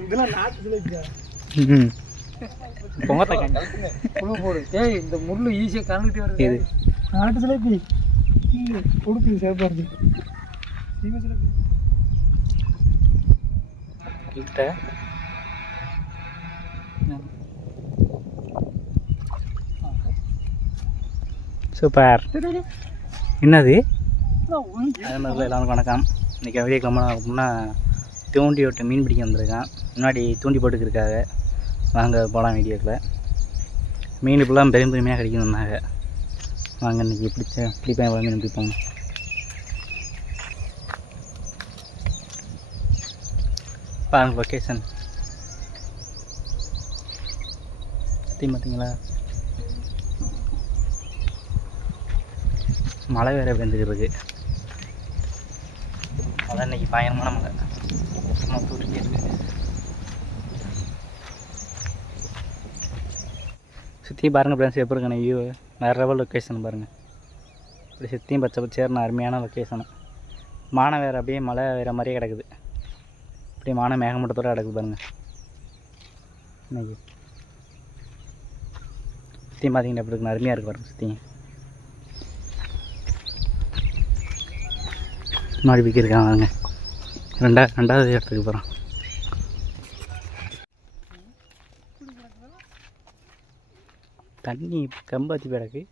இதெல்லாம் நாட்டு ஜிலேபியா? பொங்கத்தக்காய் புழு போடு. ஏய் இந்த முள்ளு ஈஸியாக கலந்துட்டே வருது. இது நாட்டு ஜிலேபி கொடுக்குது சேப்பாக இருக்கு. சீமை ஜிலேபி கிட்ட சூப்பர். என்னது அதே மாதிரி எல்லாருக்கும் வணக்கம். இன்றைக்கி வீடியோ கிளம்ப முன்னா தூண்டி விட்டு மீன் பிடிக்க வந்திருக்கான். முன்னாடி தூண்டி போட்டுக்கிறதுக்காக வாங்க போகலாம். வீடியோக்கில் மீன் இப்பெல்லாம் பெருமையாக கிடைக்கணுன்னாங்க. வாங்க இன்றைக்கி பிடிப்பேன் எவ்வளோ மீன் பிடிப்போம். பாருங்க லொக்கேஷன் சுற்றி பார்த்தீங்களா? மழை வேறு பெஞ்சுக்கிட்டு இருக்கு. அதான் இன்றைக்கி பயங்கரமான மழை தூக்கிட்டே இருக்கு. சுற்றி பாருங்கள் ஃப்ரெண்ட்ஸ், எப்படி இருக்குண்ணே வியூ. வேறு லெவல் லொக்கேஷன் பாருங்கள். இப்படி சுற்றியும் பச்சை பச்சையான அருமையான லொக்கேஷனு. மானம் வேறு அப்படியே மழை வேறு மாதிரியே கிடக்குது. அப்படியே மானம் மேகமூட்டத்தோடு கிடக்குது பாருங்கள். இன்னைக்கு சுற்றியும் பார்த்தீங்கன்னா எப்படி இருக்குன்னு அருமையாக இருக்குது பாருங்கள். சுற்றியும் மாடி பிடிக்கிருக்காங்க. வாங்க ரெண்டாவது இடத்துக்கு போகிறோம். தண்ணி கம்பாத்தி கிடக்கு.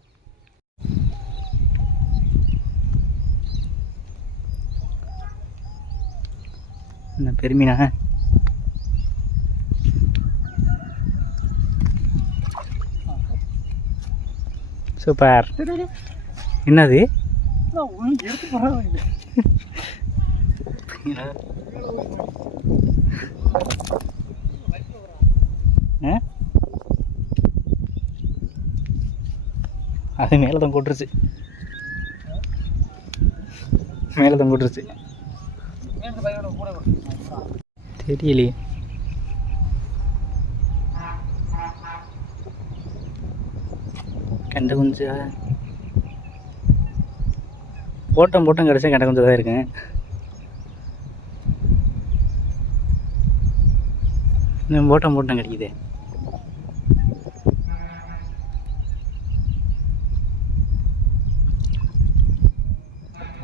என்ன பெருமீனா? சூப்பர். என்னது எடுத்து போகிறாங்க. அது மேலே தான் கொட்டுருச்சு. மேலே தான் கொட்டுருச்சு. தெரியலையே. கெண்டை குஞ்சா போட்டம் கிடச்சா கெண்டை குஞ்சு தான் இருக்குங்க. இன்னும் போட்டம் கிடைக்குது.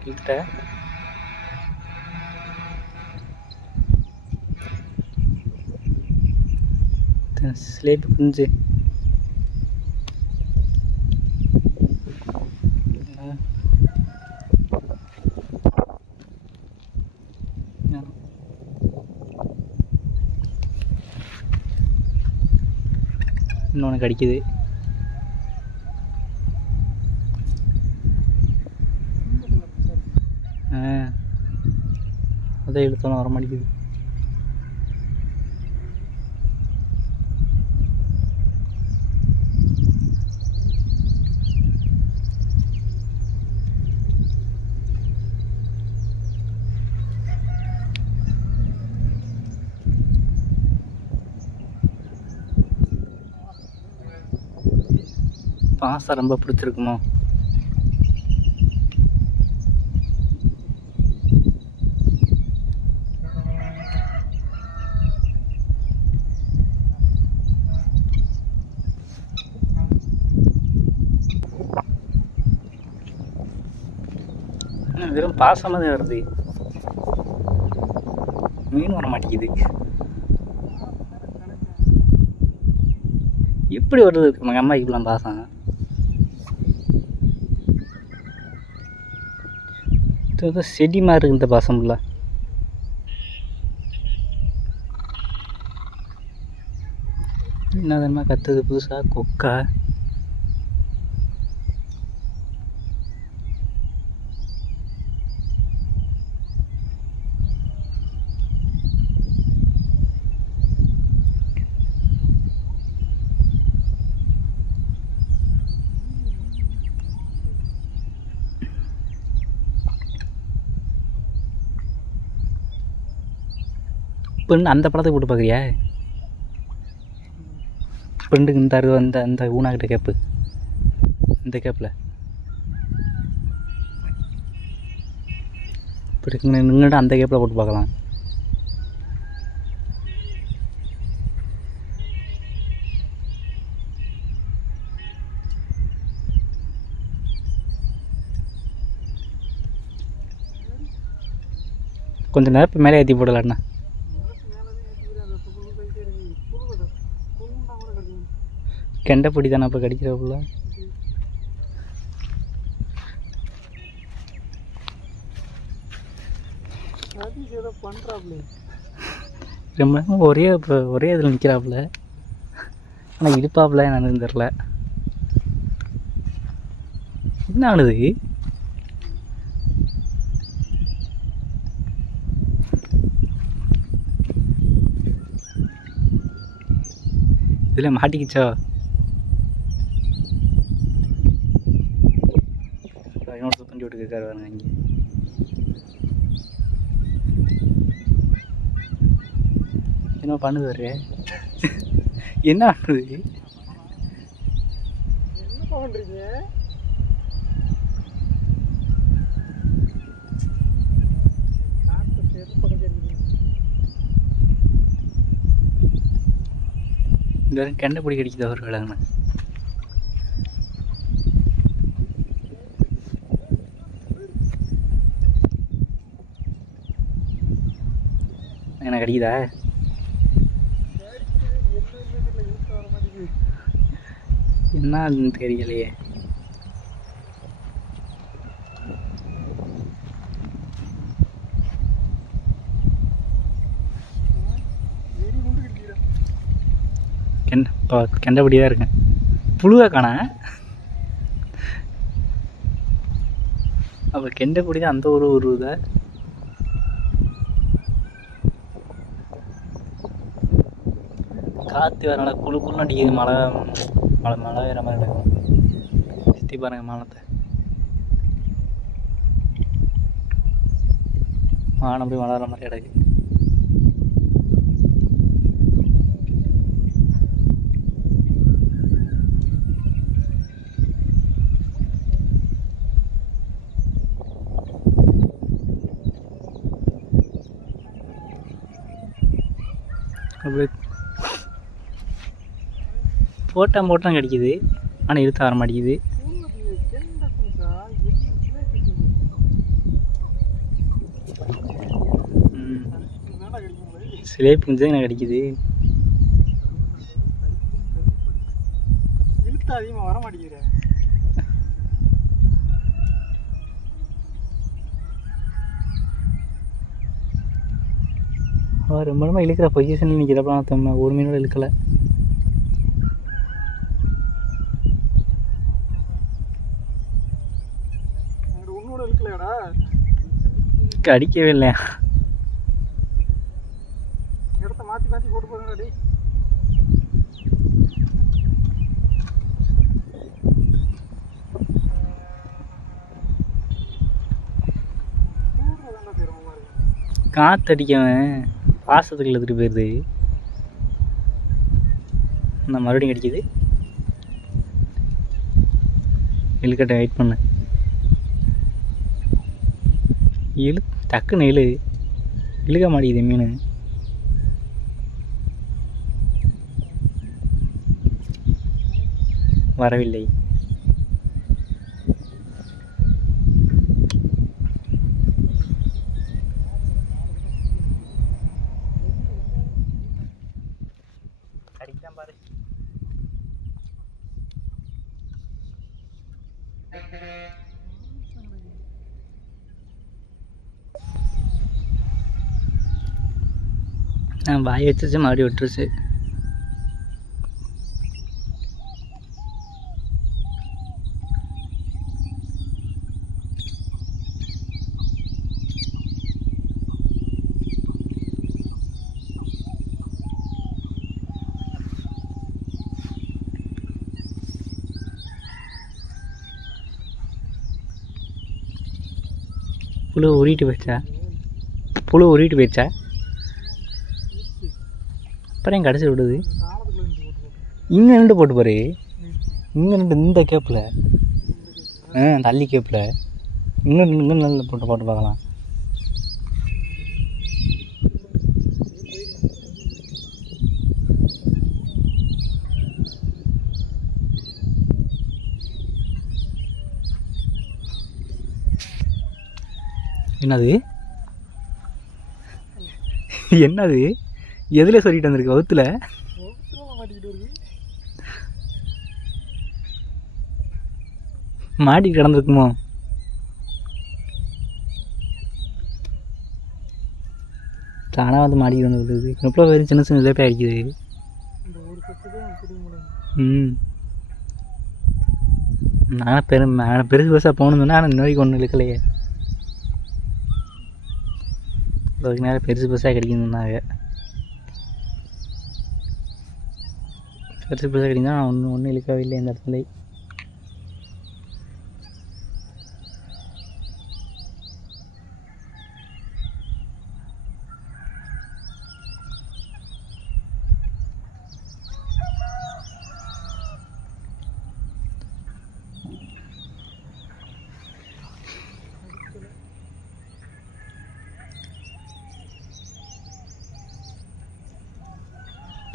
கிட்ட ஸ்லேப் குஞ்சு. இன்னொன்று கடிக்குது. அதை இழுத்தாலும் வர மாட்டேங்குது. பாசை ரொம்ப பிடிச்சிருக்குமோ? வெறும் பாசமாக தான் வருது. மீன் வர மாட்டேங்குது. எப்படி வருது நம்ம அம்மாக்கு இப்பெல்லாம் பாசம்? இது செடி மாதிரி இருக்கு இந்த பாசம் ஃபுல்லாக. என்ன தெரியுமா கத்துது புதுசாக? கொக்கா. பெண்ணு அந்த படத்தை போட்டு பார்க்குறியா? பெண்டுக்கு இந்த அருவ அந்த ஊனாக்கிட்ட கேப்பு, இந்த கேப்பில் இப்படி நின்றுட்டு அந்த கேப்பில் போட்டு பார்க்கலாம். கொஞ்சம் நேரம் மேலே ஏற்றி போடலாண்ணா. கெண்டை பொடி தானே அப்போ கடிக்கிறப்புல. ஏதோ பண்ணுறாப்புல ரொம்ப ஒரே இதில் நிற்கிறாப்புல. ஆனால் இடுப்பாப்புல என்னன்னு தெரில. என்ன ஆனுது? இதில் மாட்டிக்கிச்சோ? இன்னொரு சுத்தம் விட்டு இருக்காரு பாருங்க. இங்கே என்ன பண்ணுது வர்ற? என்ன ஆகுது? என்ன பண்ணுறீங்க? இந்த கெண்டை பிடி கடிக்குது ஒரு வேலைங்கண்ணா. எனக்கு கடிக்குதா? என்ன அதுன்னு தெரியலையே. கெண்டபடி தான் இருக்கேன். புழுவை காண அப்போ கெண்டபடி தான் அந்த ஒரு உருவுதா? காற்று வரனால குழு குழுன்னு அடிக்குது. மழை மழை மழை வேற மாதிரி இருக்கும். சுற்றி பாருங்க மானத்தை. வானம் போய் மழை வர மாதிரி கிடக்கு. அப்படியே போட்டான் கிடைக்குது. ஆனால் இழுத்து வர மாட்டேங்குது. சிலேபி குஞ்சு எனக்கு கிடைக்குது. இழுத்து அதிகமாக வர மாட்டேங்குது. ரொம்ப நேரமாக இழுக்கிற பொசிஷனில் நிற்கிறப்ப நான் ஒரு மீனோட இழுக்கலை. உன்னோட இழுக்கலையாடா? அடிக்கவே இல்லை. இடத்த மாற்றி மாற்றி போட்டு போதுங்கடா. காற்றடிக்கவன் பாசத்துக்கு இழுத்துட்டு போயிடுது. நான் மறுபடியும் கடிக்குது. இழுக்கட்ட வெயிட் பண்ணு. டக்குன்னு இழுக்க மாட்டேங்குது மீன். வரவில்லை. அடிக்கலாம் பாரு. வாய் வச்சிருச்சு, மறுபடியும் விட்டுருச்சு. புழு உருகிட்டு போயிடுச்சா? அப்புறம் என் கடைசி விடுது. இங்கே நின்று போட்டு பாரு. இங்கே நின்று இந்த கேப்பில் தள்ளி கேப்பில் இங்கே நல்ல போட்டு பார்க்கலாம். என்னது? என்னது எதில் சொல்லிட்டு வந்திருக்கு வகுத்துல மாட்டிக்கிட்டு இருக்கு. மாட்டி கிடந்திருக்குமோ? தானாக வந்து மாட்டிக்கிட்டு வந்துருக்குது. எவ்வளோ பேர் சின்ன சின்ன லேப்பாக அடிக்குது. இந்த ஒரு சத்துக்கு எனக்கு தெரிய முடியும். நான் பெருசு பெருசாக போகணுன்னா ஆனால் இன்ன வரைக்கும் ஒன்றும் இழுக்கலையே. அதுக்கு நேரம் பெருசு பெருசாக கிடைக்குதுன்னாங்க. பெருசு பெருசாக கிடைக்குன்னா ஒன்றும் இழுக்கவே இல்லை இந்த இடத்துல.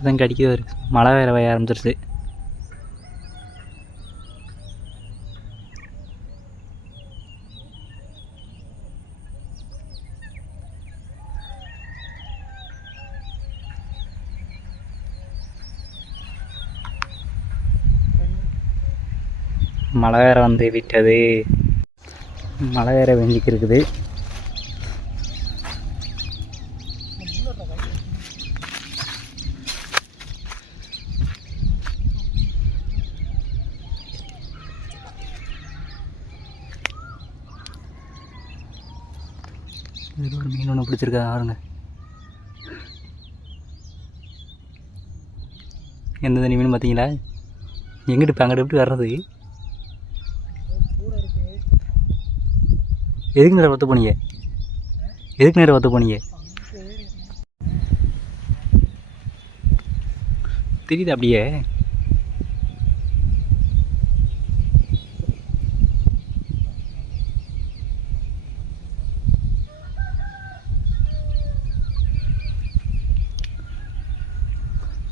இப்போதான் கடிக்குது வருது. மழை வேறு பெய்ய ஆரம்பிச்சிருச்சு. மழை வேற வந்து விட்டது. மழை வேற வெஞ்சிக்கு இருக்குது. இதில் ஒரு மீன் ஒன்று பிடிச்சிருக்கா பாருங்க. எந்த தண்ணி மீன் பார்த்தீங்களா? எங்கிட்டு இப்போ அங்கிட்டு எப்படி வர்றது? எதுக்கு நேரம் பார்த்து போனீங்க? எதுக்கு நேரம் பார்த்து போனீங்க? தெரியுது அப்படியே.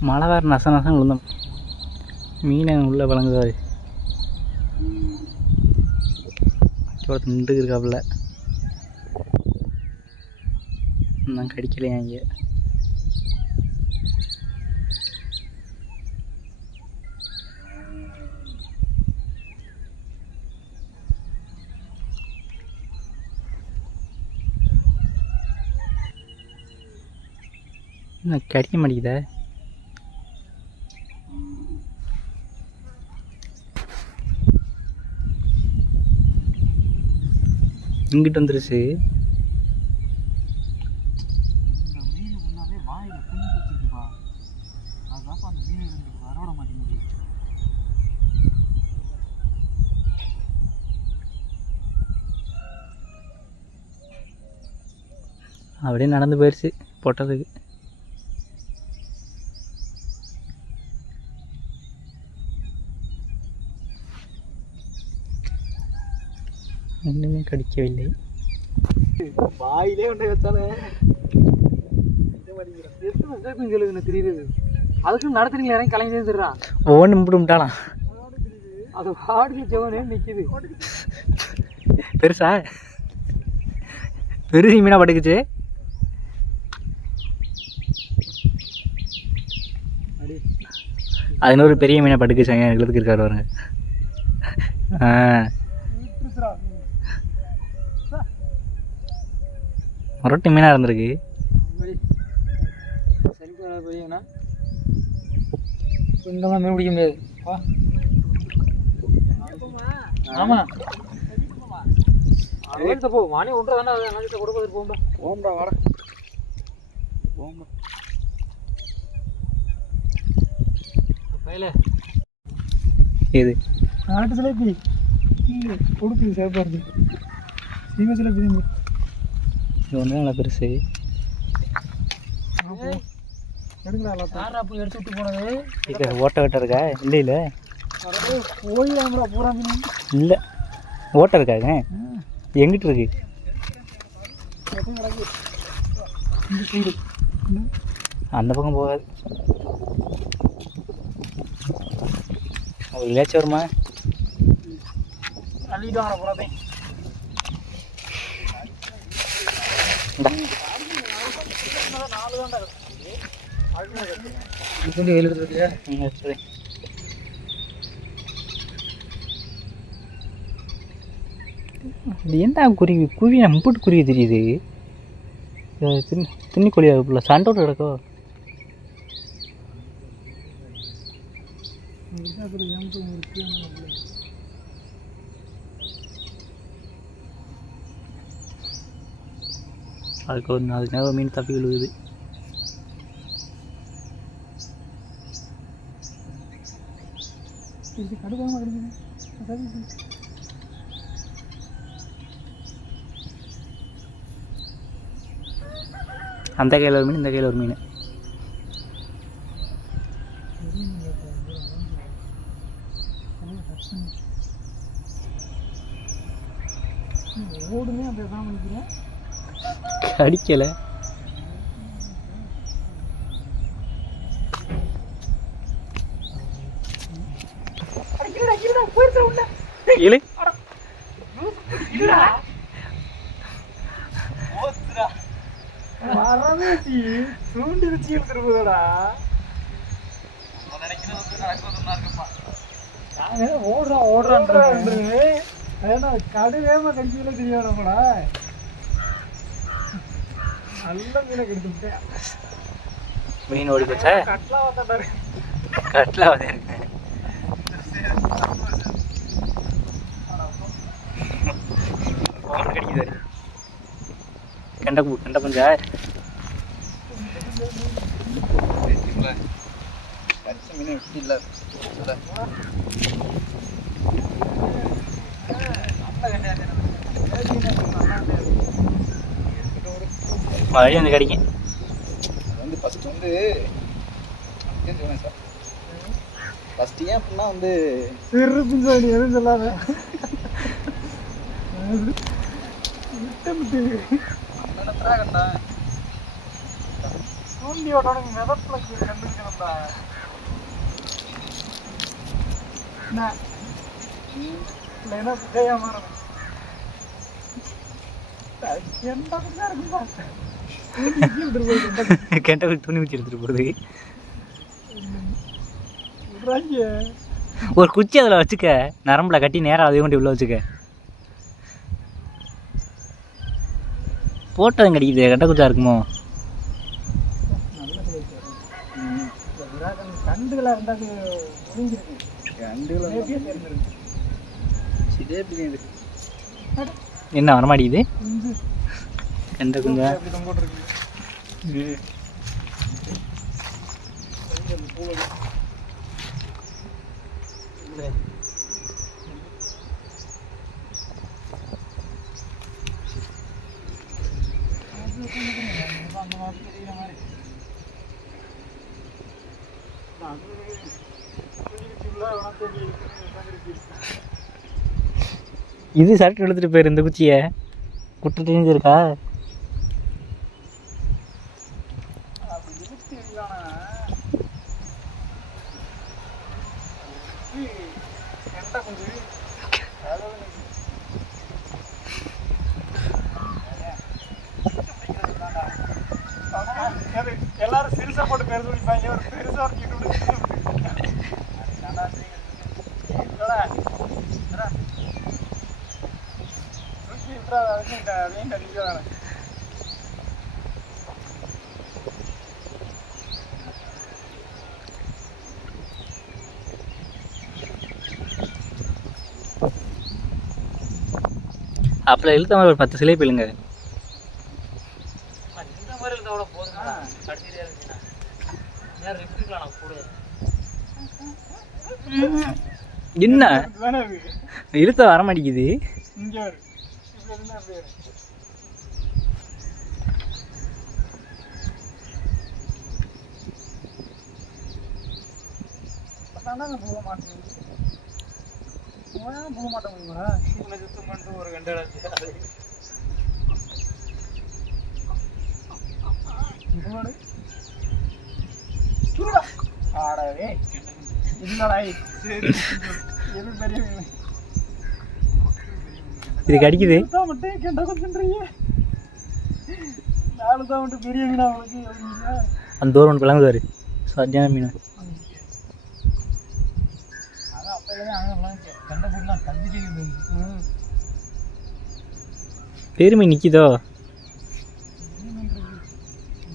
மழை வேறு நச நசம் விழுந்தோம். மீனை உள்ளே வழங்குதாரு. ஒருத்தர் நின்றுக்கு இருக்காப்புல. நான் கடிக்கலையா இங்கே? என்ன கடிக்க மாட்டேங்குதா? இங்கிட்டு வந்துருச்சு. மீன் முன்னாலே வாயில குஞ்சு வச்சிருக்குப்பா. அதுதான் அந்த மீன் இருந்துட்டு வரவிட மாட்டேங்குது. அப்படியே நடந்து போயிடுச்சு பொட்டதுக்கு. ஒன்றுமே கடிக்கவில்லை. வாயிலே ஒன்றை வச்சாலே தெரியுது. அதுக்கு நடத்துறீங்களா இறங்கி கலைஞர் தெரியுறா. ஒவ்வொன்று மும்பிட்டாலாம். அது வாடி ஜவனே நிற்கிது. பெருசா பெருசு மீனாக பட்டுக்குச்சு. அது இன்னொரு பெரிய மீனாக பட்டுக்குச்சு. அங்கே எழுதுக்கு இருக்காரு பாருங்க. முரட்டு மீனாக இருந்திருக்கு. பெரியங்கண்ணா இங்கெல்லாம் மீன் பிடிக்க முடியாது. ஆமாம் போ மணி ஒன்றரை தானே அண்ணாச்சிட்ட கொடுப்பது. போகும்பா போகும்பா வாட போகும்பா பையில இது நாட்டு சிலைப்பி கொடுக்குது சேப்பாக இருக்கு. சீம சிலைப்பி இது ஒன்று நல்லா பெருசு. எடுங்களா போய் எடுத்து விட்டு போனது. இது ஓட்டை கட்ட இருக்கா? இல்லை இல்லை போயிடாமடா பூரா மீன் இல்லை ஓட்டை இருக்காங்க. எங்கிட்ட இருக்கு? அந்த பக்கம் போகாது. ஒரு லேச்சு வருமா? அள்ளிட்டு வாங்க பூராத்தையும். கொஞ்சம் வெயில் எடுத்துருக்கியா? சரி. இது என்ன குருவி குருவி முப்பிட்டு குருவி தெரியுது. தின்னி கோழியா இருக்குல்ல சண்டோட கிடக்கோ. அதுக்கு ஒரு 4 நேரம் மீன் தப்பி விழுகுது. அந்த கையில் ஒரு மீன் இந்த கையில் ஒரு மீன். அடிக்கலை. இழு தூண்டி வச்சு எடுத்துருப்பதோடா. ஓடுறான் கடை வேகமா கடிச்சதுல தெரியும் நம்மளா. நல்ல மீனை கெடுத்துட்டேன். மீன் ஓடி போச்சா? கட்லா வந்தாரு. கட்லா வந்து கடிக்குது. கண்ட பஞ்சா மழை வந்து கிடைக்கும். வந்து ஃபஸ்ட்டு வந்து சொல்லுவேன் சார். ஃபஸ்ட்டு ஏன் அப்படின்னா வந்து சிறுப்புன்னு சொல்லி எதுவும் சொல்லாத. தூண்டியோட மிதப்பில் கண்டுக்கணும்டா. இல்லைன்னா சுகையாம கெண்ட துணி வச்சு எடுத்துட்டு போறது. ஒரு குச்சி அதில் வச்சுக்க, நரம்பில் கட்டி நேரம் அதையும் கொண்டு உள்ள வச்சுக்க. போட்டதும் கிடைக்குது. கெண்ட குச்சா இருக்குமோ? கண்டுகளா இருந்தால் என்ன வரமாட்டேங்குது? கெண்ட குஞ்சா இது சரட்டு எடுத்துட்டு போயிரு. இந்த குச்சியை குட்டு தெரிஞ்சிருக்கா? எல்லாரும் சிறுசா போட்டு பெருசு பிடிப்பாங்க. ஒரு பெருசா ஒரு அப்பல இழுத்த மாதிரி ஒரு 10 சிலை பிள்ளைங்க. என்ன இழுத்த வர மாட்டேங்குது. போக மாட்டேங்குங்களா? சுத்தம் பண்ணிட்டு ஒரு கண்டாச்சு. ஆடவே இது கடிக்குது. நாலு தான் வந்துட்டு பெரிய மீனா அவங்களுக்கு அப்படிங்களா? அந்த தூரம் ஒன்று விளங்குதாரு சரியான மீன். அதான் அப்போதான் அங்கே கண்டை போட்டுலாம் தந்துட்டே இருந்தது. பெருமை நிற்கிதோ.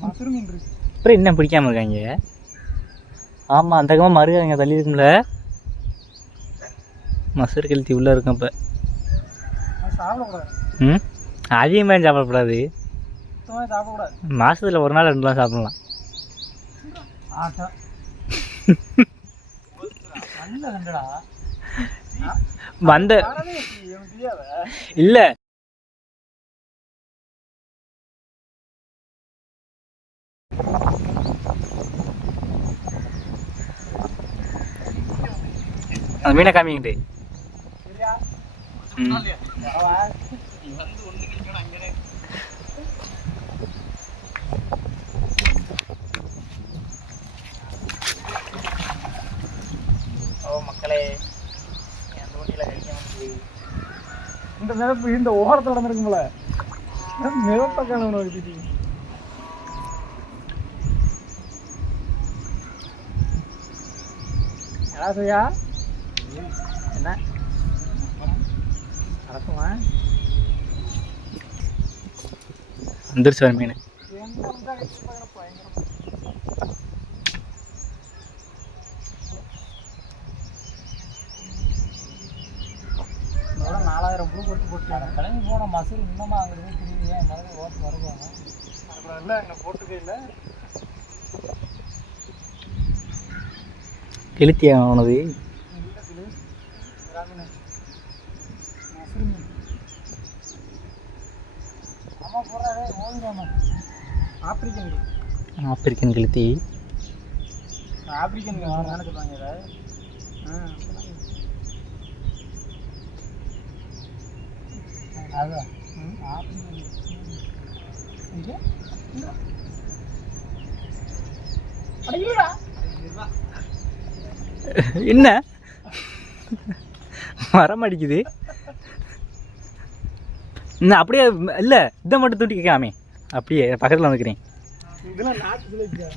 மசுறு மீன் இருக்கு. அப்புறம் என்ன பிடிக்காமல் இருக்காங்க? ஆமாம் அந்த பக்கமாக மறுகாங்க தள்ளி இருக்கும்ல. மசூர் கழுத்தி உள்ளே இருக்கும் இப்போ. சாப்பிடக்கூடாது. ம் அதிகமாக சாப்பிடக்கூடாது. சுத்தமாக சாப்பிடக்கூடாது. மாதத்தில் ஒரு நாள் 2 நாள் சாப்பிடலாம். ஆட்டா நல்ல கண்டடா வந்த இல்லை அந்த மீனை காமிக்கிட்டு. ஓ மக்களே என் தூண்டியில் கழிக்க முடியுது. இந்த நிலப்பு இந்த ஓரத்தில் நடந்திருக்கும்ல நிலப்பக்கான வச்சுட்டீங்க. யாரையா என்ன நடக்குமா? வந்துருச்சு ஒரு மீன். இதோட 4000 புழு கொடுத்து போட்டுருக்காங்க. கிளம்பி போன மசூர் இன்னமும் அங்கே தெரியுது. என் மனதில் ஓட்டு வருவாங்க. அப்புறம் இல்லை அங்கே போட்டுக்கே இல்லை. கெளுத்தி ஆனது ஆப்பிரிக்கன் கெளுத்தி. ஆப்பிரிக்கன் சொல்லுவாங்க இதை. அதுதான் என்ன மரம் அடிக்குது. இன்னும் அப்படியே இல்லை இதை மட்டும் தூண்டி கேட்காமே அப்படியே பக்கத்தில் வந்துக்கிறேன். இதெல்லாம் நாட்டு சிலைப்பியா?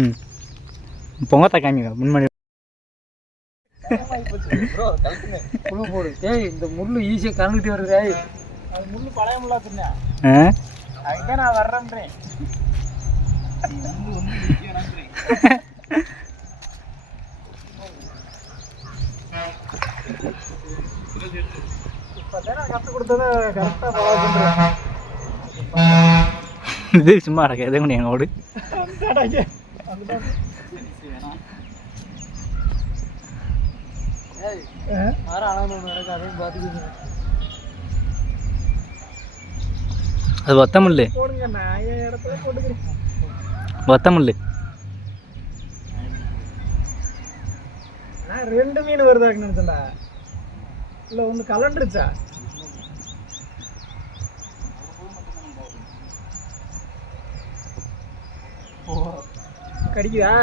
ம் பொங்கத்தா காமிங்க முன்மணி புழு போடு. ஏய் இந்த முள் ஈஸியாக கலந்துட்டு வருது. அது முள் பழைய முள்ளா சொன்னா அதுதான் நான் வர்றேன்றேன். இப்போதான் நான் கற்றுக் கொடுத்ததை கரெக்டாக ஃபாலோ பண்ணுறேன். இது சும்மா இருக்க எதை கொண்டு என்னோடு மரம் அளவு நடக்கும். அதையும் பார்த்துக்கிங்க. அது ஒத்தமுள்ளு போடுங்க. நான் என் இடத்துல போட்டுக்கிறேன். ஒத்தமுள்ளு. நான் 2 மீன் வருதாக்குன்னு நினச்சேன்டா. இல்லை ஒன்று கலண்டுருச்சா? ஓ கடிக்குதா?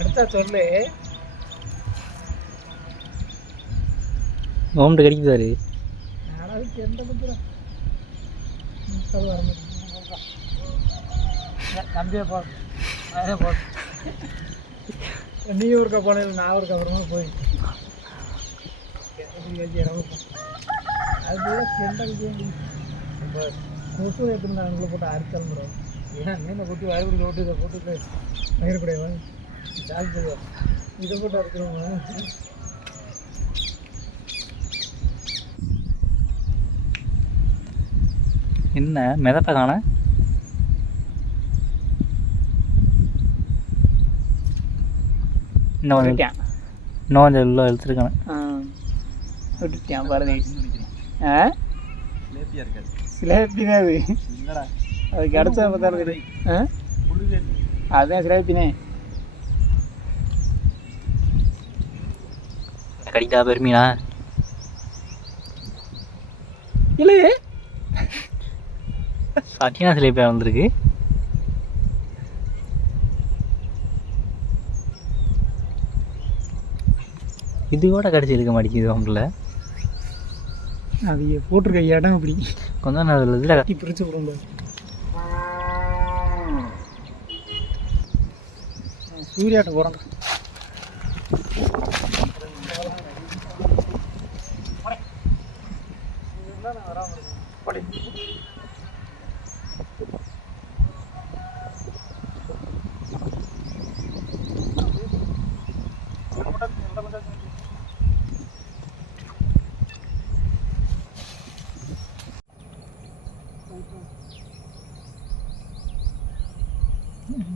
எடுத்தா சொல்லு. ஓம்ட்டு கடிக்குதாரு. அதுக்கு எந்த பக்கம் தம்பியை போ நீ ஒருக்கா போன நான் ஒருக்கா அப்புறமா போய் அது போல கெண்டல் இப்போ கொசு எடுத்துன்னு அவங்களை போட்டு அரிச்சல் ப்ரோ. ஏன்னா மீனை போட்டு வயலுக்குள்ள போட்டு இதை போட்டு பயிரக்கூடாது ஜாஸ்தி இதை போட்டு அரைக்கிறோமா? என்ன மிதப்ப காண? இன்னும் விட்டுட்டேன். இன்னும் கொஞ்சம் உள்ள இழுத்துருக்கானே. விட்டுட்டேன் பாருங்க. சிலேப்பியா இருக்காது. சிலேப்பினே அது. இல்லடா அது கிடச்சா பார்த்தாலும் அதுதான் சிலேப்பினே. கடிக்கா பெருமீனா இல்லையே. சட்டினா சிலேப்பியா வந்திருக்கு. இது கூட கடிச்சு இருக்க மாட்டேங்குது உங்களை. அது போட்டிருக்க இடம் அப்படி கொஞ்சம் நேரம் இதில் கட்டி பிரித்து விடும்போது சூர்யாட்ட போகிறோம்.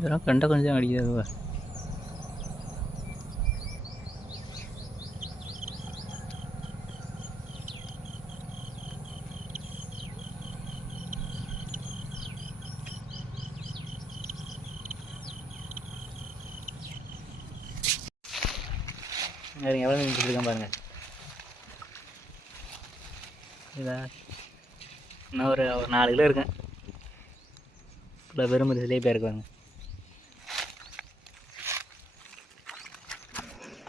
இதெல்லாம் கண்ட கொஞ்சம் அடிக்கிறது. எவ்வளோ மீன் பிடிச்சிருக்கேன் பாருங்கள். இதா நான் ஒரு 4 கிலோ இருக்கேன். ஃபுல்லாக வெறும் சிலேபியாக இருக்குவாங்க.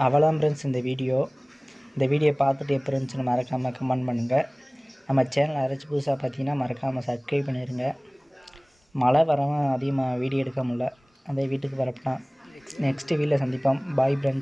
அவ்வளோதான் ஃப்ரெண்ட்ஸ் இந்த வீடியோ பார்த்துட்டு எப்படி இருந்துச்சுன்னு மறக்காமல் கமெண்ட் பண்ணுங்கள். நம்ம சேனலை யாராச்சும் புதுசாக பார்த்தீங்கன்னா மறக்காமல் சப்ஸ்கிரைப் பண்ணிடுங்க. மழை வரவும் அதிகமாக வீடியோ எடுக்க முடியல. அதே வீட்டுக்கு வரப்போனா நெக்ஸ்ட்டு வீடியோவில் சந்திப்போம். Bye friends.